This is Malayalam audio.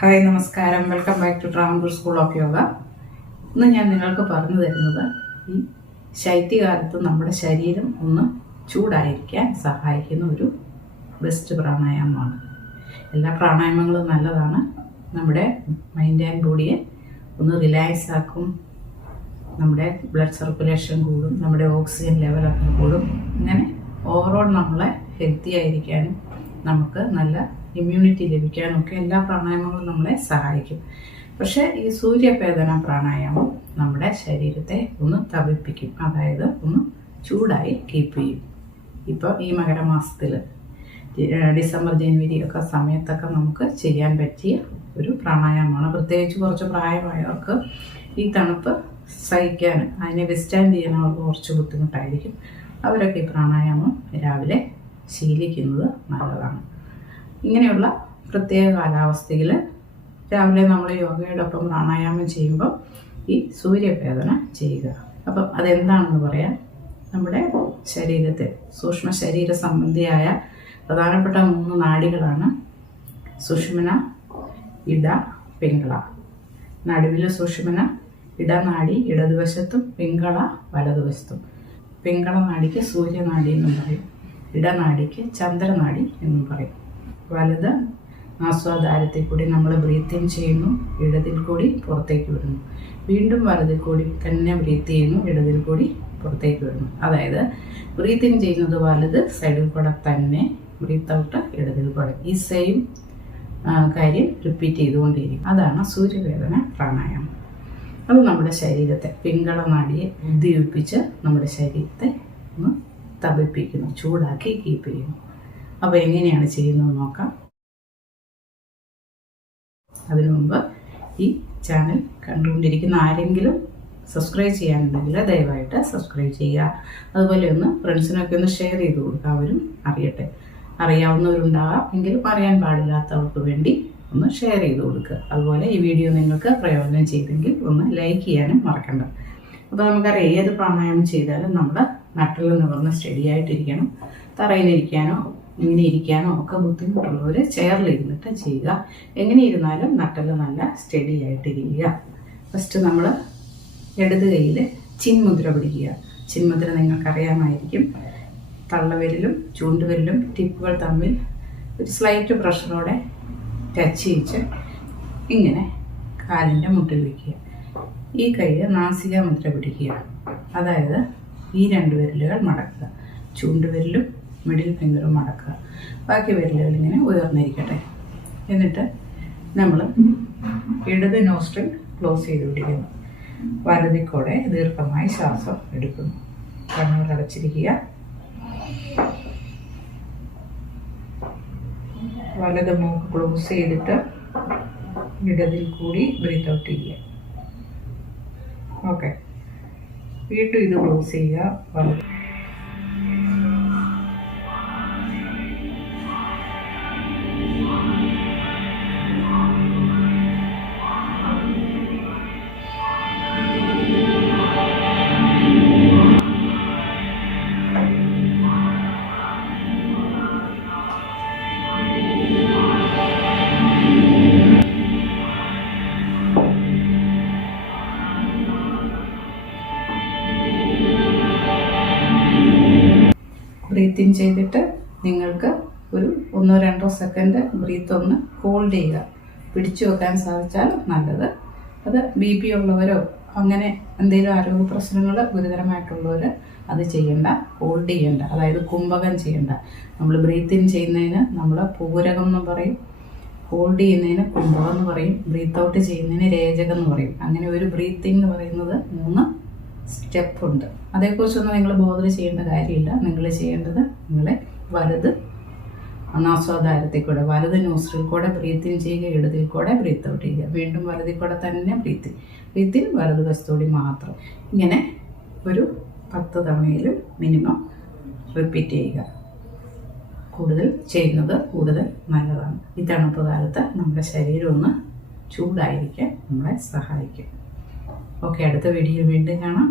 ഹായ് നമസ്കാരം, welcome back to Travancore school of yoga. ഇന്ന് ഞാൻ നിങ്ങൾക്ക് പറഞ്ഞു തരുന്നത് ഈ ശൈത്യകാലത്ത് നമ്മുടെ ശരീരം ഒന്ന് ചൂടായിരിക്കാൻ സഹായിക്കുന്ന ഒരു ബെസ്റ്റ് പ്രാണായാമമാണ്. എല്ലാ പ്രാണായാമങ്ങളും നല്ലതാണ്. നമ്മുടെ മൈൻഡ് ആൻഡ് ബോഡിയെ ഒന്ന് റിലാക്സ് ആക്കും, നമ്മുടെ ബ്ലഡ് സർക്കുലേഷൻ കൂടും, നമ്മുടെ ഓക്സിജൻ ലെവലൊക്കെ കൂടും. ഇങ്ങനെ ഓവറോൾ നമ്മളെ ഹെൽത്തി ആയിരിക്കാനും നമുക്ക് നല്ല ഇമ്മ്യൂണിറ്റി ലഭിക്കാനൊക്കെ എല്ലാ പ്രാണായാമങ്ങളും നമ്മളെ സഹായിക്കും. പക്ഷേ ഈ സൂര്യഭേദന പ്രാണായാമം നമ്മുടെ ശരീരത്തെ ഒന്ന് തപിപ്പിക്കും, അതായത് ഒന്ന് ചൂടായി കീപ്പ് ചെയ്യും. ഇപ്പോൾ ഈ മകരമാസത്തിൽ ഡിസംബർ ജനുവരി ഒക്കെ സമയത്തൊക്കെ നമുക്ക് ചെയ്യാൻ പറ്റിയ ഒരു പ്രാണായാമമാണ്. പ്രത്യേകിച്ച് കുറച്ച് പ്രായമായവർക്ക് ഈ തണുപ്പ് സഹിക്കാൻ, അതിനെ വിസ്റ്റാൻഡ് ചെയ്യാൻ അവർക്ക് കുറച്ച് ബുദ്ധിമുട്ടായിരിക്കും. അവരൊക്കെ ഈ പ്രാണായാമം രാവിലെ ശീലിക്കുന്നത് നല്ലതാണ്. ഇങ്ങനെയുള്ള പ്രത്യേക കാലാവസ്ഥയിൽ രാവിലെ നമ്മൾ യോഗയോടൊപ്പം പ്രാണായാമം ചെയ്യുമ്പോൾ ഈ സൂര്യഭേദന ചെയ്യുക. അപ്പം അതെന്താണെന്ന് പറയാം. നമ്മുടെ ശരീരത്തിൽ സൂക്ഷ്മ ശരീര സംബന്ധിയായ പ്രധാനപ്പെട്ട 3 നാഡികളാണ് സുഷുമ്ന, ഇട, പിംഗള. നടുവിൽ സുഷുമ്ന, ഇടനാഡി ഇടതുവശത്തും പിംഗള വലതുവശത്തും. പിംഗള നാഡിക്ക് സൂര്യനാഡി എന്നും പറയും, ഇടനാഡിക്ക് ചന്ദ്രനാഡി എന്നും പറയും. വലത് ആസ്വാദാരത്തിൽ കൂടി നമ്മൾ ബ്രീത്തിൻ ചെയ്യുന്നു, ഇടതിൽ കൂടി പുറത്തേക്ക് വിടുന്നു. വീണ്ടും വലതിൽ കൂടി തന്നെ ബ്രീത്ത് ചെയ്യുന്നു, ഇടതിൽ കൂടി പുറത്തേക്ക് വിടുന്നു. അതായത് ബ്രീത്തിൻ ചെയ്യുന്നത് വലത് സൈഡിൽ കൂടെ തന്നെ, ബ്രീത്ത് ഔട്ട് ഇടതിൽ കൂടെ. ഈ സെയിം കാര്യം റിപ്പീറ്റ് ചെയ്തുകൊണ്ടിരിക്കും. അതാണ് സൂര്യവേദന പ്രാണായാമം. അത് നമ്മുടെ ശരീരത്തെ, പിംഗള നാഡിയെ ഉദ്ദീപിപ്പിച്ച് നമ്മുടെ ശരീരത്തെ ഒന്ന് തപിപ്പിക്കുന്നു, ചൂടാക്കി കീപ്പ് ചെയ്യുന്നു. അപ്പോൾ എങ്ങനെയാണ് ചെയ്യുന്നത് നോക്കാം. അതിനു മുമ്പ് ഈ ചാനൽ കണ്ടുകൊണ്ടിരിക്കുന്ന ആരെങ്കിലും സബ്സ്ക്രൈബ് ചെയ്യാനുണ്ടെങ്കിൽ ദയവായിട്ട് സബ്സ്ക്രൈബ് ചെയ്യുക. അതുപോലെ ഒന്ന് ഫ്രണ്ട്സിനൊക്കെ ഒന്ന് ഷെയർ ചെയ്ത് കൊടുക്കുക, അവരും അറിയട്ടെ. അറിയാവുന്നവരുണ്ടാകാം, എങ്കിലും അറിയാൻ പാടില്ലാത്തവർക്ക് വേണ്ടി ഒന്ന് ഷെയർ ചെയ്ത് കൊടുക്കുക. അതുപോലെ ഈ വീഡിയോ നിങ്ങൾക്ക് പ്രയോജനം ചെയ്തെങ്കിൽ ഒന്ന് ലൈക്ക് ചെയ്യാനും മറക്കണ്ട. അപ്പോൾ നമുക്കറിയാം, ഏത് പ്രാണായാമം ചെയ്താലും നമ്മുടെ നട്ടിൽ നിവർന്ന് സ്റ്റഡി ആയിട്ടിരിക്കണം. തറയിലിരിക്കാനോ ഇങ്ങനെ ഇരിക്കാനോ ഒക്കെ ബുദ്ധിമുട്ടുള്ളവർ ചെയറിലിരുന്നിട്ട് ചെയ്യുക. എങ്ങനെ ഇരുന്നാലും നട്ടൽ നല്ല സ്റ്റഡി ആയിട്ടിരിക്കുക. ഫസ്റ്റ് നമ്മൾ ഇടത് കൈയിൽ ചിന്മുദ്ര പിടിക്കുക. ചിന്മുദ്ര നിങ്ങൾക്കറിയാമായിരിക്കും. തള്ളവിരലും ചൂണ്ടുവിരലും ടിപ്പുകൾ തമ്മിൽ ഒരു സ്ലൈറ്റ് പ്രഷറോടെ ടച്ച് ചെയ്യിച്ച് ഇങ്ങനെ കാലിൻ്റെ മുട്ടിൽ വയ്ക്കുക. ഈ കൈ നാസിക മുദ്ര പിടിക്കുക. അതായത് ഈ 2 വിരലുകൾ മടക്കുക, ചൂണ്ടുവിരലും മിഡിൽ ഫിംഗറും മടക്കുക. ബാക്കി വിരലുകൾ ഇങ്ങനെ ഉയർന്നിരിക്കട്ടെ. എന്നിട്ട് നമ്മൾ ഇടത് നോസ്ട്രിൽ ക്ലോസ് ചെയ്ത് പിടിക്കുന്നു. വലതിക്കൂടെ ദീർഘമായി ശ്വാസം എടുക്കുന്നു. കണ്ണുകൾ അടച്ചിരിക്കുക. വലത് മൂക്ക് ക്ലോസ് ചെയ്തിട്ട് ഇടതിൽ കൂടി ബ്രീത്ത് ഔട്ട് ചെയ്യുക. ഓക്കെ, വീണ്ടും ഇത് ക്ലോസ് ചെയ്യുക. വലത് ബ്രീത്ത് ഇൻ ചെയ്തിട്ട് നിങ്ങൾക്ക് ഒരു 1-2 സെക്കൻഡ് ബ്രീത്ത് ഒന്ന് ഹോൾഡ് ചെയ്യുക. പിടിച്ചു വെക്കാൻ സാധിച്ചാൽ നല്ലത്. അത് BP ഉള്ളവരോ അങ്ങനെ എന്തെങ്കിലും ആരോഗ്യ പ്രശ്നങ്ങൾ ഗുരുതരമായിട്ടുള്ളവർ അത് ചെയ്യണ്ട, ഹോൾഡ് ചെയ്യണ്ട. അതായത് കുംഭകം ചെയ്യണ്ട. നമ്മൾ ബ്രീത്ത് ഇൻ ചെയ്യുന്നതിന് നമ്മൾ പൂരകം എന്ന് പറയും, ഹോൾഡ് ചെയ്യുന്നതിന് കുംഭകം എന്ന് പറയും, ബ്രീത്ത് ഔട്ട് ചെയ്യുന്നതിന് രേചകം എന്ന് പറയും. അങ്ങനെ ഒരു ബ്രീത്ത് ഇൻ എന്ന് പറയുന്നത് 3 സ്റ്റെപ്പ് ഉണ്ട്. അതേക്കുറിച്ചൊന്നും നിങ്ങൾ ബോധർ ചെയ്യേണ്ട കാര്യമില്ല. നിങ്ങൾ ചെയ്യേണ്ടത്, നിങ്ങളെ വലത് അനാസ്വാദാരത്തിൽ കൂടെ, വലത് നോസ്ട്രിൽ കൂടെ ബ്രീത്ത് ഇൻ ചെയ്യുക, ഇടതിൽ കൂടെ ബ്രീത്ത് ഔട്ട് ചെയ്യുക. വീണ്ടും വലതിൽ കൂടെ തന്നെ ബ്രീത്ത് ഇൻ, വലത് വശത്തോടി മാത്രം. ഇങ്ങനെ ഒരു 10 തവണയിലും മിനിമം റിപ്പീറ്റ് ചെയ്യുക. കൂടുതൽ ചെയ്യുന്നത് കൂടുതൽ നല്ലതാണ്. ഈ തണുപ്പ് കാലത്ത് നമ്മുടെ ശരീരം ഒന്ന് ചൂടായിരിക്കാൻ നമ്മളെ സഹായിക്കും. ഓക്കെ, അടുത്ത വീഡിയോ വീണ്ടും കാണാം.